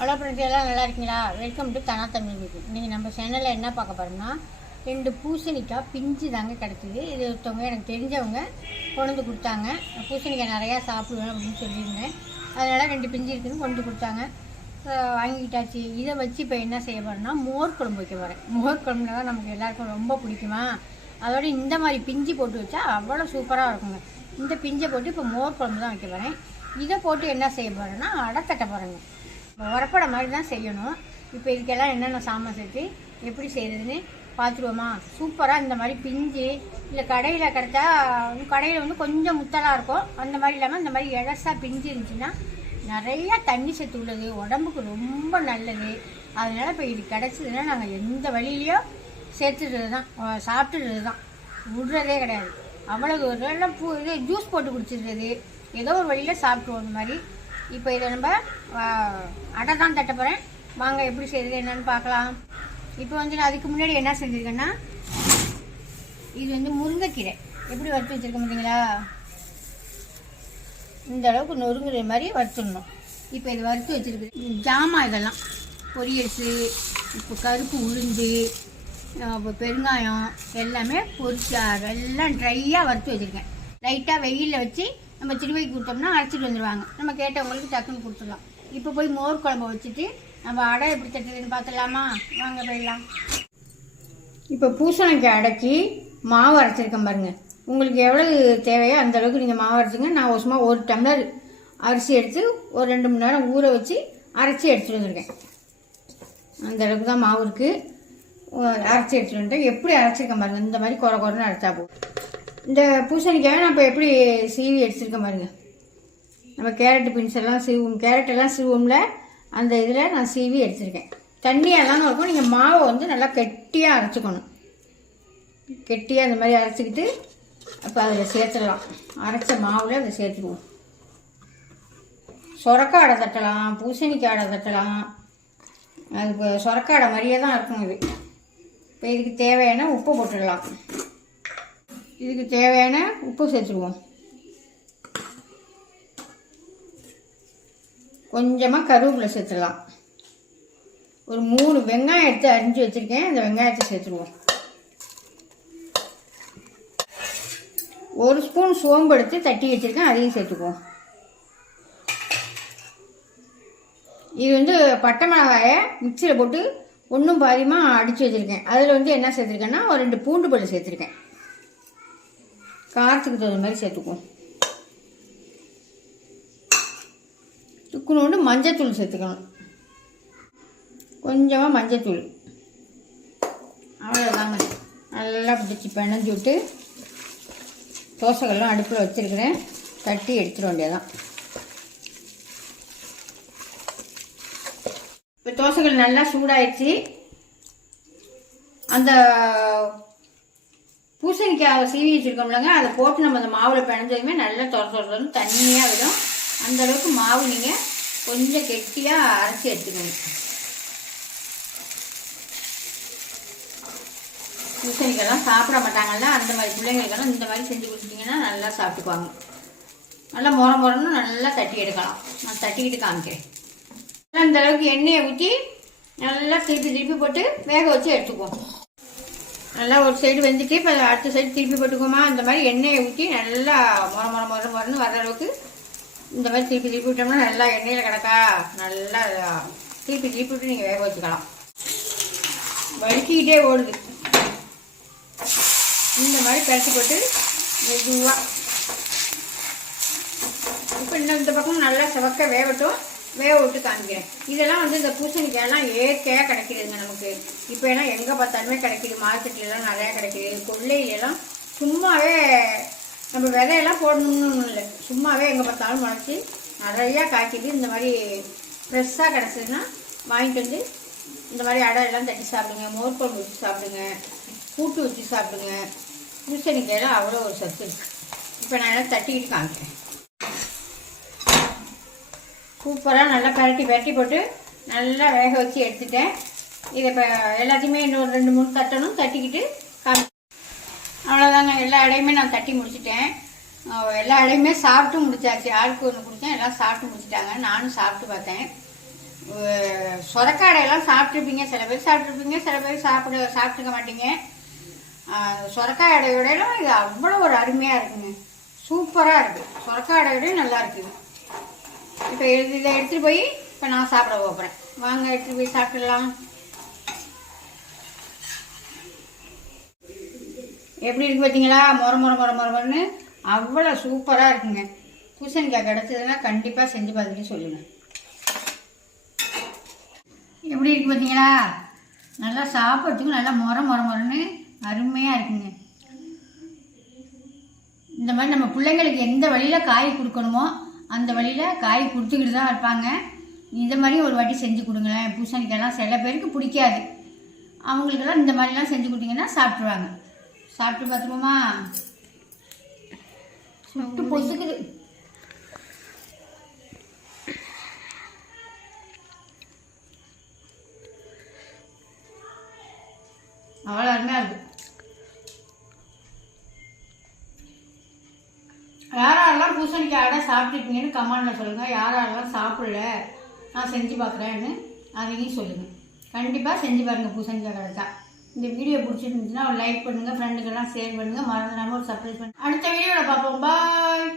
Hello friends எல்லாம் நல்லா இருக்கீங்களா? வெல்கம் டு தனா தமிழ் வீட்டு இன்றைக்கி நம்ம சேனலில் என்ன பார்க்க போகிறோம்னா ரெண்டு பூசணிக்காய் பிஞ்சு தாங்க கிடச்சிது. இது ஒருத்தவங்க எனக்கு தெரிஞ்சவங்க கொண்டு வந்து கொடுத்தாங்க. பூசணிக்காய் நிறையா சாப்பிடுவேன் அப்படின்னு சொல்லியிருந்தேன். அதனால் ரெண்டு பிஞ்சு இருக்குதுன்னு கொண்டு கொடுத்தாங்க. வாங்கிக்கிட்டாச்சு. இதை வச்சு இப்போ என்ன செய்ய போகிறேன்னா மோர் குழம்பு வைக்க போகிறேன் மோர் குழம்புனா தான் நமக்கு எல்லாருக்கும் ரொம்ப பிடிக்குமா? அதோட இந்த மாதிரி பிஞ்சு போட்டு வச்சா அவ்வளோ சூப்பராக இருக்குங்க. இந்த பிஞ்சை போட்டு இப்போ மோர் குழம்பு தான் வைக்க போகிறேன் இதை போட்டு என்ன செய்ய போகிறேன்னா அடை போகிறேங்க உரப்படை மாதிரி தான் செய்யணும். இப்போ இதுக்கெல்லாம் என்னென்ன சாமான் சேர்த்து எப்படி செய்கிறதுன்னு பார்த்துருவோமா? சூப்பராக இந்த மாதிரி பிஞ்சு இல்லை கடையில் கிடைச்சா கடையில் வந்து கொஞ்சம் முத்தலாக இருக்கும். அந்த மாதிரி இல்லாமல் இந்த மாதிரி இழசாக பிஞ்சு இருந்துச்சுன்னா நிறையா தண்ணி சத்து உள்ளது. உடம்புக்கு ரொம்ப நல்லது. அதனால் இப்போ இது கிடச்சதுன்னா நாங்கள் எந்த வழியிலையோ சேர்த்துடுறது தான் சாப்பிட்டுடுறது தான் விடுறதே கிடையாது. அவ்வளோ ஒரு எல்லாம் பூ இது ஜூஸ் போட்டு குடிச்சிடுறது. ஏதோ ஒரு வழியில் சாப்பிட்ருவோம் இந்த மாதிரி. இப்போ இதை நம்ம அடை தான் தட்ட போகிறேன் வாங்க எப்படி செய்யுது என்னன்னு பார்க்கலாம். இப்போ வந்து நான் அதுக்கு முன்னாடி என்ன செஞ்சுருக்கேன்னா இது வந்து முருங்கைக்கீரை. எப்படி வறுத்து வச்சுருக்க பார்த்தீங்களா? இந்த அளவுக்கு நொறுங்குற மாதிரி வறுத்துடணும். இப்போ இது வறுத்து வச்சுருக்கு ஜாமான் இதெல்லாம். பொரியல்ஸு இப்போ கருப்பு உளுந்து இப்போ பெருங்காயம் எல்லாமே பொரிச்சு எல்லாம் ட்ரையாக வறுத்து வச்சுருக்கேன். லைட்டாக வெயிலில் வச்சு நம்ம திருவைக்கு கொடுத்தோம்னா அரைச்சிட்டு வந்துடுவாங்க நம்ம கேட்டவங்களுக்கு டக்குன்னு கொடுத்துடலாம். இப்போ போய் மோர் குழம்பு வச்சுட்டு நம்ம அடை எப்படி தட்டுறதுன்னு பார்த்துடலாமா? வாங்க போயிடலாம். இப்போ பூசணிக்காய் அடைச்சி மாவு அரைச்சிருக்கேன் பாருங்கள் உங்களுக்கு எவ்வளவு தேவையோ அந்த அளவுக்கு நீங்கள் மாவு அரைச்சிங்க. நான் ஒரு சும்மா ஒரு டம்ளர் அரிசி எடுத்து ஒரு ரெண்டு மணி நேரம் ஊற வச்சு அரைச்சி எடுத்துகிட்டு வந்திருக்கேன். அந்த அளவுக்கு தான் மாவு இருக்குது அரைச்சி எடுத்துகிட்டு வந்துட்டேன். எப்படி அரைச்சிருக்கேன் பாருங்கள் இந்த மாதிரி குறை குறைன்னு அரைச்சா போதும். இந்த பூசணிக்காயை நான் இப்போ எப்படி சீவி எடுத்துருக்கேன் பாருங்க. நம்ம கேரட் பீன்ஸ் எல்லாம் சீவும் கேரட்டெல்லாம் சீவும்ல அந்த இதில் நான் சீவி எடுத்திருக்கேன். தண்ணியெல்லாம் இருக்கும். நீங்கள் மாவை வந்து நல்லா கெட்டியாக அரைச்சிக்கணும். கெட்டியாக இந்த மாதிரி அரைச்சிக்கிட்டு அப்போ அதில் சேர்த்துடலாம். அரைச்ச மாவில் அதை சேர்த்துக்குவோம். சொரக்காய் அடை தட்டலாம் பூசணிக்காய் அடை தட்டலாம். அது இப்போ மாதிரியே தான் இருக்கும் இது. இப்போ இதுக்கு தேவையான உப்பு போட்டுடலாம். இதுக்கு தேவையான உப்பு சேர்த்துருவோம். கொஞ்சமாக கருவேப்பிலை சேர்த்துடலாம். ஒரு மூணு வெங்காயம் எடுத்து அரிஞ்சு வச்சுருக்கேன். அந்த வெங்காயத்தை சேர்த்துருவோம். ஒரு ஸ்பூன் சோம்பு எடுத்து தட்டி வச்சுருக்கேன். அதையும் சேர்த்துக்குவோம். இது வந்து பட்டை மிளகாயை மிக்சியில் போட்டு ஒன்றும் பாதியமாக அடித்து வச்சுருக்கேன். அதில் வந்து என்ன சேர்த்துருக்கேன்னா ஒரு ரெண்டு பூண்டு பல் சேர்த்துருக்கேன். காரத்துக்கு தகுந்த மாதிரி சேர்த்துக்குவோம். துக்குனோண்டு மஞ்சத்தூள் சேர்த்துக்கணும் கொஞ்சமாக மஞ்சத்தூள். அவ்வளோதாங்க நல்லா பிடிச்சி பிணைஞ்சு விட்டு தோசைகள்லாம் அடுப்பில் வச்சுருக்கிறேன். தட்டி எடுத்துட வேண்டியதான் இப்போ தோசைகள் நல்லா சூடாயிடுச்சு. அந்த பூசணிக்காய் சீவி வச்சுருக்கோம்லங்க அதை போட்டு நம்ம அந்த மாவில் பிணைஞ்சதுமே நல்லா தொர தொடர்ந்து தண்ணியாக விடும். அந்த அளவுக்கு மாவு நீங்கள் கொஞ்சம் கெட்டியாக அரைச்சி எடுத்துக்கணும் பூசணிக்காய்லாம் சாப்பிட மாட்டாங்கல்ல அந்த மாதிரி பிள்ளைங்களுக்கெல்லாம் இந்த மாதிரி செஞ்சு கொடுத்தீங்கன்னா நல்லா சாப்பிட்டுக்குவாங்க. நல்லா முற முறன்னு நல்லா தட்டி எடுக்கலாம். நான் தட்டிக்கிட்டு காமிக்கிறேன். நல்லா இந்த அளவுக்கு எண்ணெயை ஊற்றி நல்லா திருப்பி திருப்பி போட்டு வேக வச்சு எடுத்துக்குவோம். நல்லா ஒரு சைடு வெந்துட்டு இப்போ அடுத்த சைடு திருப்பி போட்டுக்கோமா? இந்த மாதிரி எண்ணெயை ஊற்றி நல்லா முற முற முற முறன்னு வர அளவுக்கு இந்த மாதிரி திருப்பி திருப்பி விட்டோம்னா நல்லா எண்ணெயில் கிடக்கா? நல்லா திருப்பி திருப்பி விட்டு நீங்கள் வேக வச்சுக்கலாம். வலிக்கிக்கிட்டே ஓடுது. இந்த மாதிரி பரட்டி போட்டு மெதுவாக இப்போ இன்னும் இந்த பக்கம் நல்லா செவக்க வேகட்டும். வேக விட்டு காமிக்கிறேன். இதெல்லாம் வந்து இந்த பூசணிக்காயெல்லாம் இயற்கையாக கிடைக்கிதுங்க நமக்கு. இப்போ ஏன்னா எங்கே பார்த்தாலுமே கிடைக்கிது மார்க்கெட்லலாம் நிறையா கிடைக்கிது. கொள்ளையிலலாம் சும்மாவே நம்ம விதையெல்லாம் போடணும்னு ஒன்றும் இல்லை. சும்மாவே எங்கே பார்த்தாலும் முளைச்சி நிறையா காய்க்குது. இந்த மாதிரி ஃப்ரெஷ்ஷாக கிடச்சதுன்னா வாங்கிட்டு வந்து இந்த மாதிரி அடை எல்லாம் தட்டி சாப்பிடுங்க. மோர் குழம்பு வச்சு சாப்பிடுங்க. கூட்டு வச்சு சாப்பிடுங்க. பூசணிக்காயெல்லாம் அவ்வளோ ஒரு சத்து. இருக்குது இப்போ நான் எல்லாம் தட்டிக்கிட்டு காமிக்கிறேன். சூப்பராக நல்லா பரட்டி பரட்டி போட்டு நல்லா வேக வச்சு எடுத்துட்டேன். இதை இப்போ எல்லாத்தையுமே இன்னொரு ரெண்டு மூணு தட்டணும் தட்டிக்கிட்டு காமி அவ்வளோதாங்க எல்லா இடையுமே நான் தட்டி முடிச்சிட்டேன். எல்லா இடையுமே சாப்பிட்டு முடிச்சாச்சு. ஆளுக்கு ஒன்று குடித்தேன் எல்லாம் சாப்பிட்டு முடிச்சிட்டாங்க. நானும் சாப்பிட்டு பார்த்தேன். சொரக்காடையெல்லாம் சாப்பிட்ருப்பீங்க சில பேர் சாப்பிட்ருப்பீங்க சில பேர் சாப்பிட சாப்பிட்டுக்க மாட்டீங்க. சொரக்காய் இடையோடையெல்லாம் இது அவ்வளோ ஒரு அருமையாக இருக்குங்க. சூப்பராக இருக்குது சொரக்காய் அடையோடய நல்லா இருக்குது. இப்போ இதை எடுத்துகிட்டு போய் இப்போ நான் சாப்பிட போகிறேன் வாங்க எடுத்துகிட்டு போய் சாப்பிடலாம். எப்படி இருக்கு பார்த்தீங்களா முற முற முற முறன்னு. அவ்வளோ சூப்பராக இருக்குங்க. பூசணிக்காய் கிடச்சதுன்னா கண்டிப்பாக செஞ்சு பார்த்துட்டு சொல்லுங்கள் எப்படி இருக்கு பார்த்தீங்களா நல்லா சாப்பிட்றதுக்கு நல்லா முற முற முறன்னு அருமையாக இருக்குங்க. இந்த மாதிரி நம்ம பிள்ளைங்களுக்கு எந்த வழியில் காய் கொடுக்கணுமோ அந்த வழியில் காய் கொடுத்துக்கிட்டு தான் இருப்பாங்க. இந்த மாதிரி ஒரு வாட்டி செஞ்சு கொடுங்களேன். பூசணிக்காய்லாம் சில பேருக்கு பிடிக்காது. அவங்களுக்கெல்லாம் இந்த மாதிரிலாம் செஞ்சு கொடுத்தீங்கன்னா சாப்பிட்ருவாங்க சாப்பிட்டு பார்த்துருவோமா? சுட்டு பொசுக்குது. அவ்வளோ அருமையாக இருக்குது யாரெல்லாம் பூசணிக்காய் அடை சாப்பிட்ருக்கீங்கன்னு கமெண்டில் சொல்லுங்கள் யாரெல்லாம் சாப்பிடல நான் செஞ்சு பார்க்குறேன்னு அதையும் சொல்லுங்கள் கண்டிப்பாக செஞ்சு பாருங்கள் பூசணிக்காய் கிடைச்சா இந்த வீடியோ பிடிச்சிருந்துச்சுன்னா ஒரு லைக் பண்ணுங்கள் ஃப்ரெண்டுக்கெல்லாம் ஷேர் பண்ணுங்கள் மறந்துடாமல் ஒரு சப்ஸ்கிரைப் பண்ணுங்கள் அடுத்த வீடியோவில் பார்ப்போம். பாய்